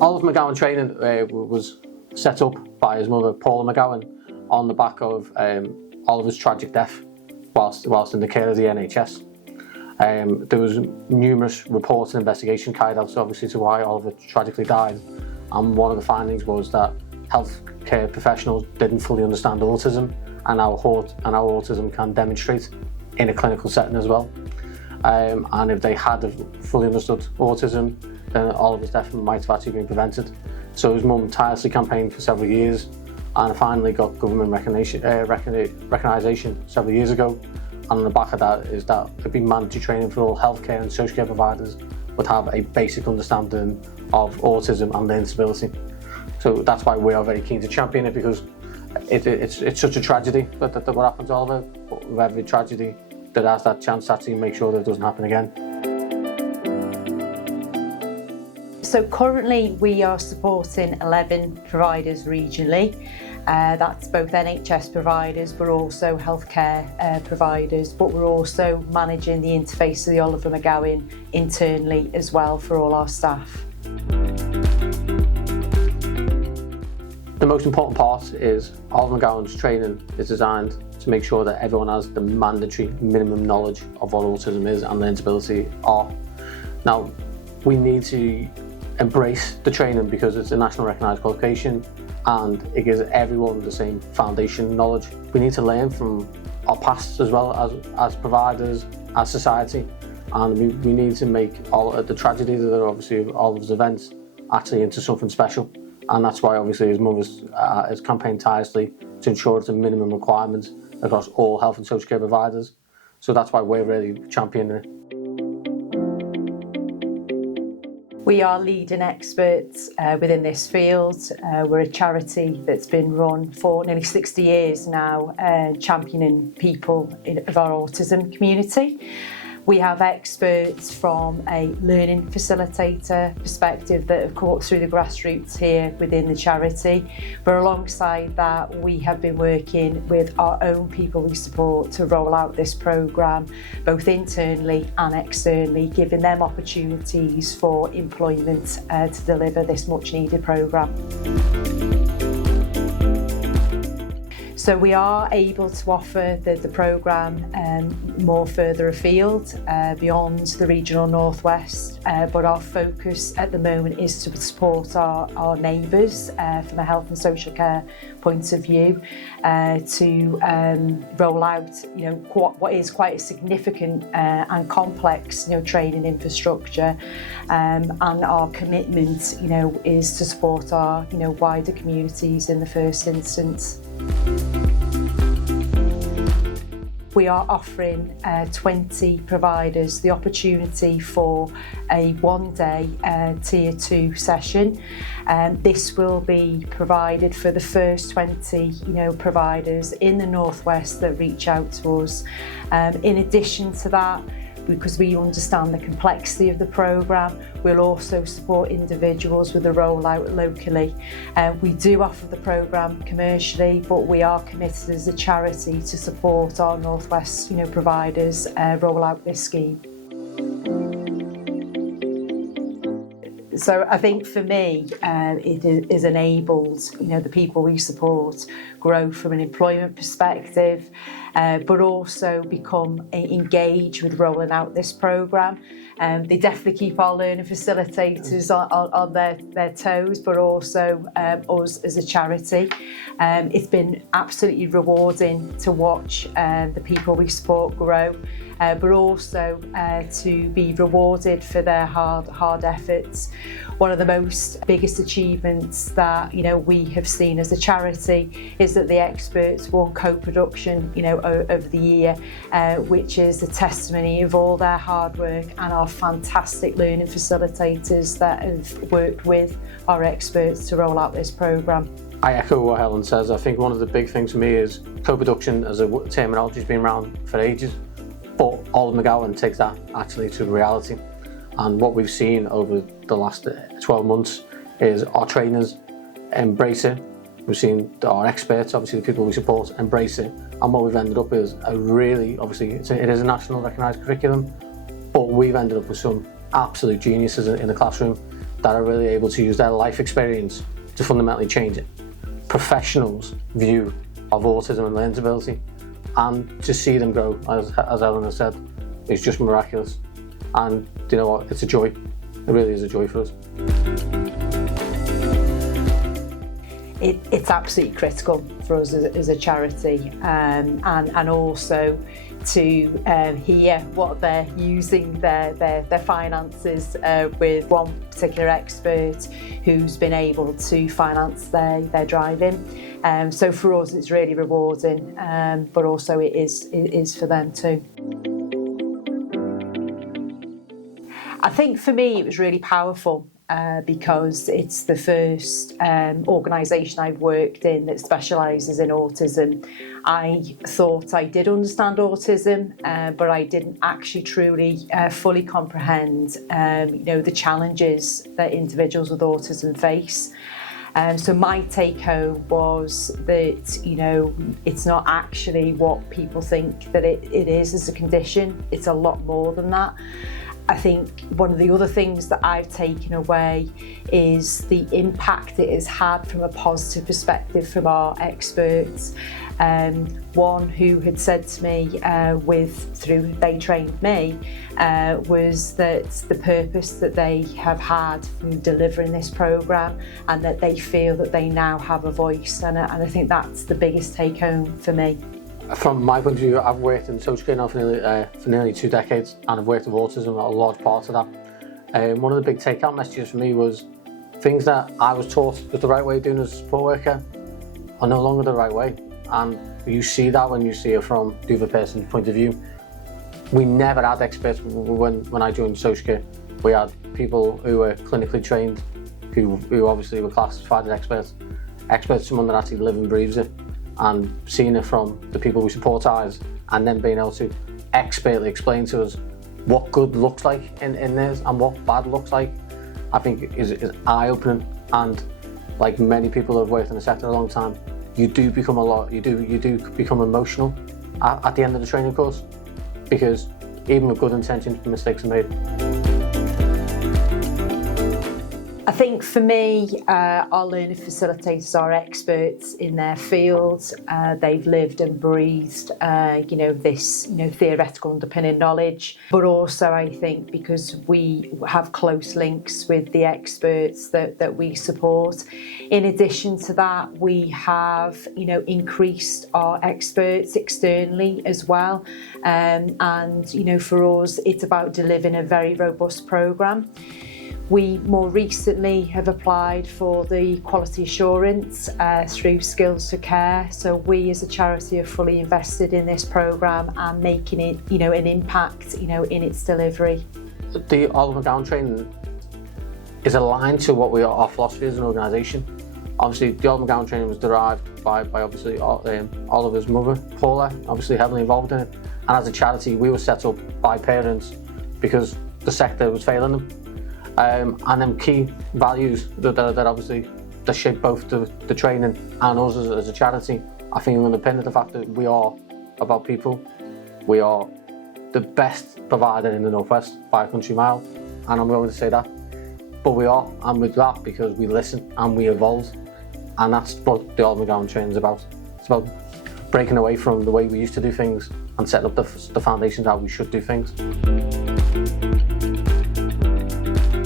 Oliver McGowan Training was set up by his mother, Paula McGowan, on the back of Oliver's tragic death whilst in the care of the NHS. There was numerous reports and investigation carried out, obviously, to why Oliver tragically died, and one of the findings was that healthcare professionals didn't fully understand autism and how autism can demonstrate in a clinical setting as well. And if they had fully understood autism, then Oliver's death might have actually been prevented. So his mum tirelessly campaigned for several years and finally got government recognition several years ago. And on the back of that is that it'd be mandatory training for all healthcare and social care providers would have a basic understanding of autism and learning disability. So that's why we are very keen to champion it, because it's such a tragedy that what happened to Oliver. But with every tragedy, there has that chance to actually make sure that it doesn't happen again. So currently we are supporting 11 providers regionally. That's both NHS providers but also healthcare providers, but we're also managing the interface of the Oliver McGowan internally as well for all our staff. The most important part is Oliver McGowan's training is designed to make sure that everyone has the mandatory minimum knowledge of what autism is and learning disability are. Now, we need to embrace the training because it's a national recognised qualification and it gives everyone the same foundation knowledge. We need to learn from our past as well as providers, as society, and we need to make all the tragedy that are obviously all of his events actually into something special. And that's why obviously his mum has campaigned tirelessly to ensure it's a minimum requirement across all health and social care providers. So that's why we're really championing it. We are leading experts within this field. We're a charity that's been run for nearly 60 years now, championing people of our autism community. We have experts from a learning facilitator perspective that have come up through the grassroots here within the charity. But alongside that, we have been working with our own people we support to roll out this programme, both internally and externally, giving them opportunities for employment to deliver this much needed programme. So we are able to offer the programme more further afield, beyond the regional northwest, but our focus at the moment is to support our neighbours from a health and social care point of view, to roll out what is quite a significant and complex training infrastructure, and our commitment is to support our wider communities in the first instance. We are offering 20 providers the opportunity for a one-day Tier 2 session. This will be provided for the first 20 providers in the Northwest that reach out to us. In addition to that, because we understand the complexity of the programme, we'll also support individuals with the rollout locally. We do offer the programme commercially, but we are committed as a charity to support our Northwest providers roll out this scheme. So I think for me, it has enabled the people we support grow from an employment perspective, but also become engaged with rolling out this programme. They definitely keep our learning facilitators on their toes, but also us as a charity. It's been absolutely rewarding to watch the people we support grow, but also to be rewarded for their hard efforts. One of the biggest achievements that we have seen as a charity is that the experts won co-production over the year, which is a testimony of all their hard work and our fantastic learning facilitators that have worked with our experts to roll out this programme. I echo what Helen says. I think one of the big things for me is co-production as a terminology has been around for ages, but Oliver McGowan takes that actually to reality. And what we've seen over the last 12 months is our trainers embrace it. We've seen our experts, obviously the people we support, embrace it. And what we've ended up is a really, obviously it is a national recognised curriculum, but we've ended up with some absolute geniuses in the classroom that are really able to use their life experience to fundamentally change professionals' view of autism and learning disability. And to see them grow, as Helen has said, is just miraculous. And you know what, it's a joy. It really is a joy for us. It's absolutely critical for us as a charity, and also to hear what they're using their finances with one particular expert who's been able to finance their driving. So for us it's really rewarding, but also it is for them too. I think for me it was really powerful because it's the first organisation I've worked in that specialises in autism. I thought I did understand autism, but I didn't actually truly fully comprehend the challenges that individuals with autism face. So my take home was that it's not actually what people think that it is as a condition. It's a lot more than that. I think one of the other things that I've taken away is the impact it has had from a positive perspective from our experts. One who had said to me they trained me, was that the purpose that they have had from delivering this programme, and that they feel that they now have a voice, and I think that's the biggest take home for me. From my point of view, I've worked in social care now for nearly 2 decades, and I've worked with autism, a large part of that. One of the big take-home messages for me was things that I was taught was the right way of doing as a support worker are no longer the right way. And you see that when you see it from the other person's point of view. We never had experts when I joined social care. We had people who were clinically trained, who obviously were classified as experts, someone that actually lives and breathes it, and seeing it from the people we support eyes, and then being able to expertly explain to us what good looks like in this and what bad looks like, I think is eye-opening. And like many people who have worked in the sector a long time, you do become become emotional at the end of the training course, because even with good intentions, mistakes are made. I think for me, our learning facilitators are experts in their field. They've lived and breathed, this, theoretical underpinning knowledge. But also, I think because we have close links with the experts that we support. In addition to that, we have, increased our experts externally as well. And for us, it's about delivering a very robust programme. We more recently have applied for the quality assurance through Skills for Care. So we as a charity are fully invested in this programme and making it, an impact, in its delivery. The Oliver McGowan Training is aligned to what our philosophy as an organisation. Obviously, the Oliver McGowan Training was derived by obviously Oliver's mother, Paula, obviously heavily involved in it. And as a charity, we were set up by parents because the sector was failing them. And them key values that obviously that shape both the training and us as a charity, I think underpin the fact that we are about people. We are the best provider in the Northwest by a country mile, and I'm going to say that. But we are, and with that because we listen and we evolve, and that's what the Oliver McGowan Training is about. It's about breaking away from the way we used to do things and setting up the foundations how we should do things.